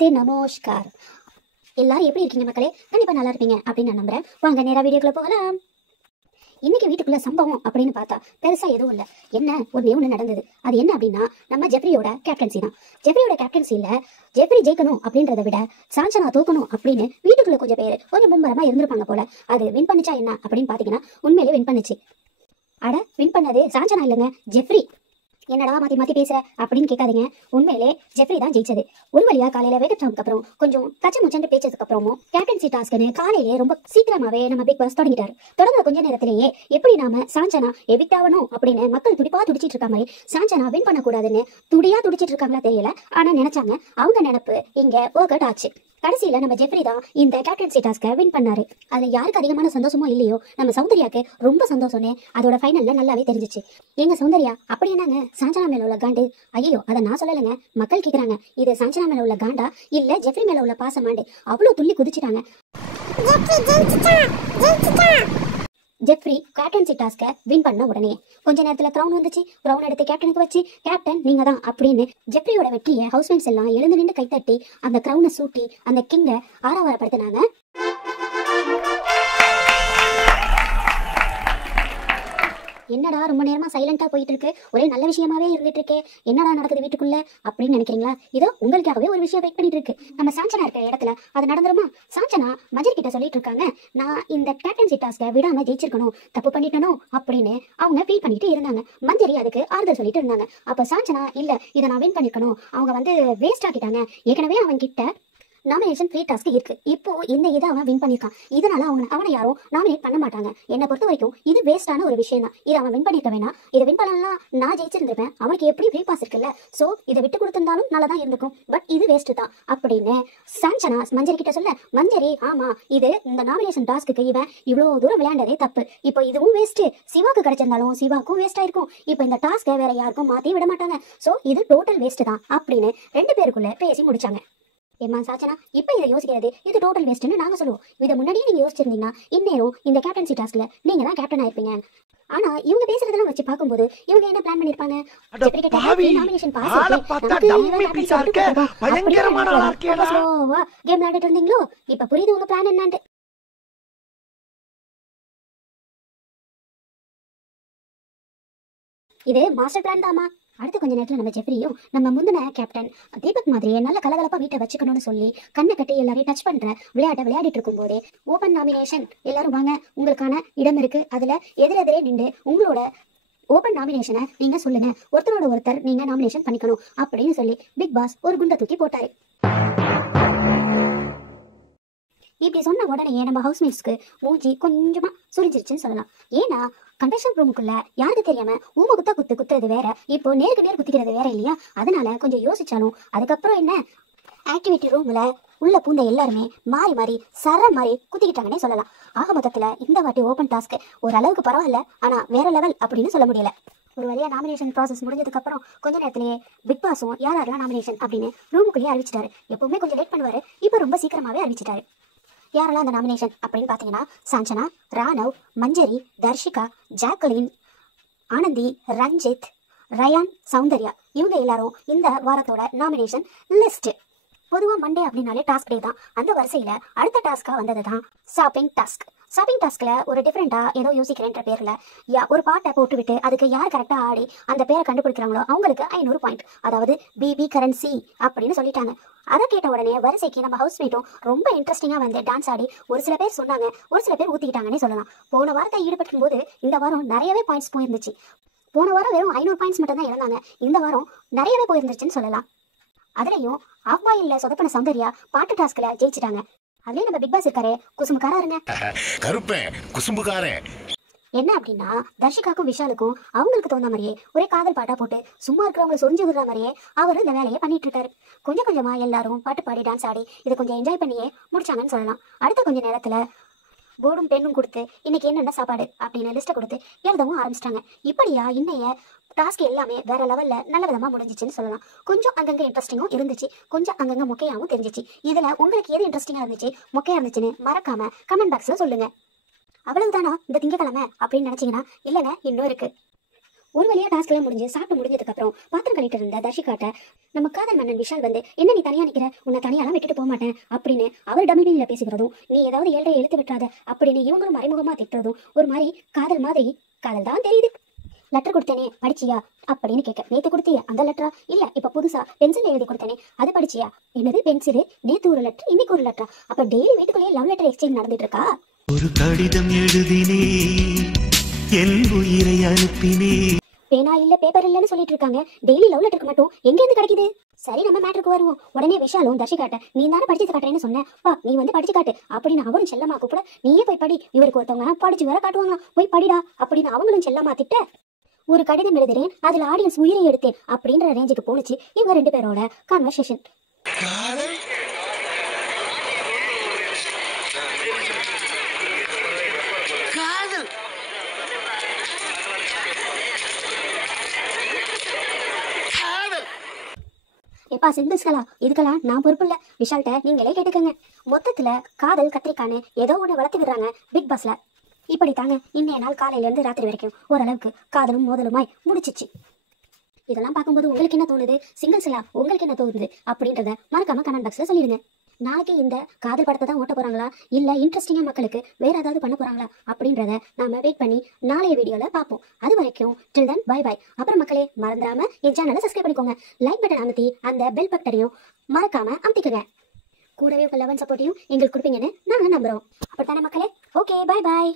நமஸ்தே நமஸ்கார். எல்லாரும் எப்படி இருக்கீங்க மக்களே? கண்டிப்பா நல்லா இருப்பீங்க அப்படின்னு நான் நம்புறேன். வாங்க நேரா வீடியோக்குள்ள போகலாம். இன்னைக்கு வீட்டுக்குள்ள சம்பவம் அப்படின்னு பார்த்தா பெருசா எதுவும் இல்லை. என்ன ஒண்ணு நடந்தது. அது என்ன அப்படின்னா, நம்ம ஜெஃப்ரியோட கேப்டன்சி தான். ஜெஃப்ரியோட கேப்டன்சியில ஜெஃப்ரி ஜெயிக்கணும் அப்படின்றத விட சாஞ்சனா தோக்கணும் அப்படின்னு வீட்டுக்குள்ள கொஞ்சம் பேர் கொஞ்சம் மும்மரமா இருந்திருப்பாங்க போல. அது வின் பண்ணிச்சா என்ன அப்படின்னு பாத்தீங்கன்னா உண்மையிலே வின் பண்ணுச்சு. அட, வின் பண்ணது சாஞ்சனா இல்லைங்க, ஜெஃப்ரி. என்னடா மாத்தி மாத்தி பேசுற அப்படின்னு கேட்காதீங்க. உண்மையிலே ஜெஃப்ரி தான் ஜெயிச்சது. ஒரு வழியா காலையில வேகப் சாவுக்கு அப்புறம் கொஞ்சம் கச்ச முச்சண்டு பேச்சதுக்கு அப்புறமும் கேப்டன்சி டாஸ்க்னு காலையிலேயே ரொம்ப சீக்கிரமாவே நம்ம பிக் பாஸ் தொடங்கிட்டாரு. தொடங்குற கொஞ்ச நேரத்திலேயே எப்படி நாம சாஞ்சனா எவிக்ட் ஆகணும் அப்படின்னு மக்கள் துடிப்பா துடிச்சிட்டு இருக்க மாதிரி சாஞ்சனா வின் பண்ணக்கூடாதுன்னு துடியா துடிச்சிட்டு இருக்காங்களா தெரியல. ஆனா நினைச்சாங்க, அவங்க நினைப்பு இங்க ஒர்க் அவுட் ஆச்சு. கடைசியில நம்ம ஜெஃப்ரி தான் இந்த கேப்டன்சி டாஸ்கை வின் பண்ணாரு. அதுல யாருக்கு அதிகமான சந்தோஷமோ இல்லையோ, நம்ம சௌந்தர்யாக்கு ரொம்ப சந்தோஷம்னு அதோட ஃபைனல்ல நல்லாவே தெரிஞ்சிச்சு. எங்க சௌந்தர்யா அப்படி என்னங்க சாஞ்சனா மேல உள்ள காண்டு? ஐயோ, அதை நான் சொல்லலைங்க, மக்கள் கேக்குறாங்க. இது சாஞ்சனா மேல உள்ள காண்டா இல்ல ஜெஃப்ரி மேல உள்ள பாசமாண்டு அவ்வளவு துள்ளி குதிச்சுட்டாங்க. ஜெஃப்ரி கேப்டன்சி டாஸ்கை வின் பண்ண உடனே கொஞ்ச நேரத்துல கிரவுன் வந்துச்சு. கிரவுன் எடுத்து கேப்டனுக்கு வச்சு, கேப்டன் நீங்க தான் அப்படின்னு ஜெஃப்ரியோட வெற்றியை ஹவுஸ்மேட்ஸ் எல்லாம் எழுந்து நின்று கைத்தட்டி அந்த கிரவுனை சூட்டி அந்த கிங்க ஆரவாரப்படுத்தினாங்க. என்னடா ரொம்ப நேரமா சைலண்டா போயிட்டு இருக்கு, ஒரே நல்ல விஷயமாவே இருந்துட்டு இருக்கே, என்னடா நடக்குது வீட்டுக்குள்ள அப்படின்னு நினைக்கிறீங்களா? இதோ உங்களுக்காகவே ஒரு விஷயம் வெயிட் பண்ணிட்டு இருக்கு. நம்ம சாஞ்சனா இருக்கிற இடத்துல அது நடந்துருமா? சாஞ்சனா மஞ்சள் கிட்ட சொல்லிட்டு இருக்காங்க, நான் இந்த கேப்டன்சி டாஸ்கை விடாம ஜெயிச்சிருக்கணும், தப்பு பண்ணிட்டனோ அப்படின்னு அவங்க ஃபீல் பண்ணிட்டு இருந்தாங்க. மஞ்சரி அதுக்கு ஆறுதல் சொல்லிட்டு இருந்தாங்க. அப்ப சாஞ்சனா இல்ல, இதை நான் வின் பண்ணிருக்கணும், அவங்க வேஸ்ட் ஆக்கிட்டாங்க, ஏற்கனவே அவங்க கிட்ட நாமினேஷன் ஃப்ரீ டாஸ்க் இருக்கு, இப்போ இந்த இதை அவன் வின் பண்ணிருக்கான், இதனால அவனை யாரும் நாமினேட் பண்ண மாட்டாங்க. என்னை பொறுத்த வரைக்கும் இது வேஸ்டான ஒரு விஷயம் தான். இதை அவன் வின் பண்ணிருக்க வேணா, இதை வின் பண்ணலாம் நான் ஜெயிச்சிருந்திருப்பேன், அவனுக்கு எப்படி ஃப்ரீ பாஸ் இருக்குல்ல, சோ இதை விட்டு கொடுத்திருந்தாலும் நல்லா தான் இருந்திருக்கும், பட் இது வேஸ்ட் தான் அப்படின்னு சாஞ்சனா மஞ்சரி கிட்ட சொல்ல, மஞ்சரி ஆமா, இது இந்த நாமினேஷன் டாஸ்க்கு இவன் இவ்வளவு தூரம் விளையாண்டதே தப்பு, இப்போ இதுவும் வேஸ்ட், சிவாக்கு கிடைச்சிருந்தாலும் சிவாக்கும் வேஸ்ட் ஆயிருக்கும், இப்போ இந்த டாஸ்க்கை வேற யாருக்கும் மாத்தி விட மாட்டாங்க, சோ இது டோட்டல் வேஸ்ட் தான் அப்படின்னு ரெண்டு பேருக்குள்ள பேசி முடிச்சாங்க. ஏமா சாச்சனா, இப்ப இதை யோசிக்கிறது இது டோட்டல் வேஸ்ட்னு நாங்க சொல்லுவோம். இதை முன்னாடியே நீங்க யோசிச்சிருந்தீங்கன்னா இந்நேரம் இந்த கேப்டன்சி டாஸ்க்ல நீங்க தான் கேப்டன் ஆயிருப்பீங்க. ஆனா இவங்க பேசுறதெல்லாம் வச்சு பாக்கும்போது இவங்க என்ன பிளான் பண்ணிருப்பாங்க? நாமினேஷன் பாஸ் கேம் விளையாடிட்டு இருந்தீங்களோ, இப்ப புரியுது உங்க பிளான் என்னன்னு. இது மாஸ்டர் பிளான் தாமா. அடுத்த கொஞ்ச நேரத்துல நம்ம ஜெஃப்ரியும் நம்ம முந்தின கேப்டன் தீபக் மாதிரியே நல்ல கலகலப்பா வீட்டை வச்சுக்கணும்னு சொல்லி கண்ணை கட்டி எல்லாரையும் டச் பண்ற விளையாடிட்டு இருக்கும் போதே ஓபன் நாமினேஷன், எல்லாரும் வாங்க, உங்களுக்கான இடம் இருக்கு, அதுல எதிரெதிரே நின்று உங்களோட ஓபன் நாமினேஷனை நீங்க சொல்லுங்க, ஒருத்தரோட ஒருத்தர் நீங்க நாமினேஷன் பண்ணிக்கணும் அப்படின்னு சொல்லி பிக் பாஸ் ஒரு குண்டை தூக்கி போட்டாரு. இப்படி சொன்ன உடனே நம்ம ஹவுஸ்மேட்ஸ்க்கு மூஞ்சி கொஞ்சமா சுரிஞ்சிருச்சுன்னு சொல்லலாம். ஏன்னா கண்டக்ஷன் ரூமுக்குள்ள யாருக்கு தெரியாம ஊம குத்துறது வேற, இப்போ நேருக்கு நேர் குத்திக்கிறது வேற இல்லையா? அதனால கொஞ்சம் யோசிச்சாலும் அதுக்கப்புறம் என்ன, ஆக்டிவிட்டி ரூம்ல உள்ள பூந்த எல்லாருமே மாறி மாறி சர மாதிரி குத்திக்கிட்டாங்கன்னே சொல்லலாம். ஆக மொத்தத்துல இந்த வாட்டி ஓபன் டாஸ்க் ஓரளவுக்கு பரவாயில்ல, ஆனா வேற லெவல் அப்படின்னு சொல்ல முடியல. ஒரு வழியா நாமினேஷன் ப்ராசஸ் முடிஞ்சதுக்கு அப்புறம் கொஞ்ச நேரத்திலேயே பிக் பாஸும் யாரெல்லாம் நாமினேஷன் அப்படின்னு ரூமுக்குள்ளேயே அறிவிச்சிட்டாரு. எப்பவுமே கொஞ்சம் லேட் பண்ணுவாரு, இப்போ ரொம்ப சீக்கிரமாவே அறிவிச்சிட்டாரு. யாரெல்லாம் அந்த நாமினேஷன் அப்படின்னு பாத்தீங்கன்னா, சாஞ்சனா, ராணவ், மஞ்சரி, தர்ஷிகா, ஜாக்குலின், ஆனந்தி, ரஞ்சித், ரயான், சௌந்தர்யா, இவங்க எல்லாரும் இந்த வாரத்தோட நாமினேஷன் லிஸ்ட். பொதுவா மண்டே அப்படின்னாலே டாஸ்க் டே தான். அந்த வரிசையில அடுத்த டாஸ்கா வந்தது தான் ஷாப்பிங் டாஸ்க். ஷாப்பிங் டாஸ்க்ல ஒரு டிஃபரெண்டா ஏதோ யோசிக்கிறேன்ற பேர்ல ஒரு பாட்டை போட்டு விட்டு அதுக்கு யார் கரெக்டா ஆடி அந்த பேரை கண்டுபிடிக்கிறாங்களோ அவங்களுக்கு 500 பாயிண்ட், அதாவது பிபி கரன்சி அப்படின்னு சொல்லிட்டாங்க. அதை கேட்ட உடனே வரிசைக்கு நம்ம ஹவுஸ்மேட்டும் ரொம்ப இன்ட்ரெஸ்டிங்கா வந்து டான்ஸ் ஆடி ஒரு சில பேர் சொன்னாங்க, ஒரு சில பேர் ஊத்திக்கிட்டாங்கன்னே சொல்லலாம். போன வாரத்தை ஈடுபடும் போது இந்த வாரம் நிறையவே பாயிண்ட்ஸ் போயிருந்துச்சு. போன வாரம் வெறும் 500 பாயிண்ட்ஸ் மட்டும் தான் இழந்தாங்க, இந்த வாரம் நிறையவே போயிருந்துச்சுன்னு சொல்லலாம். அதுலயும் ஆஃப் பாயில்ல சொதப்பன சௌந்தர்யா பாட்டு டாஸ்க்ல ஜெயிச்சிட்டாங்க. அதுலயே நம்ம பிக் பாஸ் இருக்காரு, குசும்புக்காரருங்க, என்ன அப்படின்னா தர்ஷிகாக்கும் விஷாலுக்கும் அவங்களுக்கு தோந்த மாதிரியே ஒரே காதல் பாட்டா போட்டு சும்மா இருக்கிறவங்க சொரிஞ்சு விடுற மாதிரியே அவரு இந்த வேலையை பண்ணிட்டு இருக்காரு. கொஞ்சம் கொஞ்சமா எல்லாரும் பாட்டு பாடி டான்ஸ் ஆடி இதை கொஞ்சம் என்ஜாய் பண்ணியே முடிச்சாங்கன்னு சொல்லலாம். அடுத்த கொஞ்ச நேரத்துல போர்டும் பெண்ணும் கொடுத்து இன்னைக்கு என்னென்ன சாப்பாடு அப்படின்னு லிஸ்ட்டை கொடுத்து எழுதவும் ஆரம்பிச்சிட்டாங்க. இப்படியா இன்னைய டாஸ்க் எல்லாமே வேற லெவல்ல நல்ல விதமா முடிஞ்சிச்சுன்னு சொல்லலாம். கொஞ்சம் அங்கங்க இன்ட்ரெஸ்டிங்கும் இருந்துச்சு, கொஞ்சம் அங்கங்க மொக்கையாவும் தெரிஞ்சிச்சு. இதுல உங்களுக்கு எது இன்ட்ரெஸ்டிங்கா இருந்துச்சு, மொக்கையா இருந்துச்சுன்னு மறக்காம கமெண்ட் பாக்ஸ்ல சொல்லுங்க. அவ்வளவுதானா இந்த திங்கக்கிழமை அப்படின்னு நினைச்சீங்கன்னா இல்லைங்க, இன்னும் இருக்கு. ஒரு வழியா டாஸ்க் எல்லாம் முடிஞ்சு சாப்பிட்டு முடிஞ்சதுக்கு அப்புறம் பாத்திரம் கழிட்டு இருந்த தர்ஷிகாட்ட நம்ம காதல் மன்னன் விஷால் வந்து என்ன நீ தனியா நிக்கிற, உன்னை தனியாலாம் விட்டுட்டு போக மாட்டேன் அப்படின்னு அவர் டமிழில பேசிக்கிறதும், நீ ஏதாவது ஏழை எழுத்து விட்டுறாத அப்படின்னு இவங்களும் மறைமுகமா திட்டுறதும் ஒரு மாதிரி காதல் மாதிரி. காதல் தான் தெரியுது. லெட்டர் கொடுத்தேனே படிச்சியா அப்படின்னு கேட்க, நேத்து கொடுத்தியா அந்த லெட்டரா? இல்ல இப்ப புதுசா பென்சில் எழுதி கொடுத்தேனே அது படிச்சியா? என்னது பென்சில்? நேத்து ஒரு லெட்டர் இன்னைக்கு ஒரு லெட்டரா? அப்ப டெய்லி வீட்டுக்குள்ளேயே லவ் லெட்டர் எக்ஸ்சேஞ்ச் நடந்துட்டு இருக்கா? ஒரு கடிதம் எழுதினே என் உயிரை அனுப்பினே. பேனா இல்ல பேப்பர் இல்லன்னு சொல்லிட்டு இருக்காங்க, டெய்லி லவ் லெட்டருக்கு மட்டும் எங்க இருந்து கிடைக்குது? சரி நம்ம மேட்டருக்கு வருவோம். உடனே விஷாலும் தர்ஷிகாட்ட நீ தானே படிச்சு காட்டுறேன்னு சொன்ன, வா நீ வந்து படிச்சு காட்டு அப்படின்னு அவரும் செல்லமா கூப்பிட, நீயே போய் படி, இவருக்கு ஒருத்தவங்க படிச்சு வேற காட்டுவாங்க, போய் படிடா அப்படின்னு அவங்களும் செல்லமா திட்ட, ஒரு கடிதம் எழுதுறேன் அதுல ஆடியன்ஸ் உயிரை எடுத்தேன் அப்படின்ற ரேஞ்சுக்கு போனுச்சு இவங்க ரெண்டு பேரோட கான்வர்சேஷன். எப்பா சிங்கிள்ஸ்களா, இதுக்கெல்லாம் நான் பொறுப்பு இல்ல, விஷால்கிட்ட நீங்களே கேட்டுக்கங்க. மொத்தத்துல காதல் கத்திரிக்கான்னு ஏதோ ஒண்ணு வளர்த்து விடுறாங்க பிக் பாஸ்ல. இப்படி தாங்க இன்னைய நாள் காலையில இருந்து ராத்திரி வரைக்கும் ஓரளவுக்கு காதலும் மோதலுமாய் முடிச்சிச்சு. இதெல்லாம் பார்க்கும்போது உங்களுக்கு என்ன தோணுது, சிங்கிள்ஸ்ல உங்களுக்கு என்ன தோணுது அப்படின்றத மறக்காம கமெண்ட் பாக்ஸ்ல சொல்லிடுங்க. நாளைக்கு இந்த காதல் படத்தை தான் ஓட்ட போறாங்களா இல்ல இன்ட்ரெஸ்டிங்கா மக்களுக்கு வேற ஏதாவது பண்ண போறாங்களா அப்படின்றத நாம வெயிட் பண்ணி நாளைய வீடியோல பார்ப்போம். அது வரைக்கும் டில் தென் பை பை. அப்புறம் மக்களே மறந்துடாம என் சேனலை சப்ஸ்கிரைப் பண்ணிக்கோங்க, லைக் பட்டன் அமைத்தி அந்த பெல் பட்டனையும் மறக்காம அமுத்திக்கங்க. கூடவே உங்க லவ் அண்ட் சப்போர்ட்டையும் எங்களுக்கு கொடுப்பீங்கன்னு நாங்க நம்புறோம். அப்படித்தானே மக்களே? Okay bye by.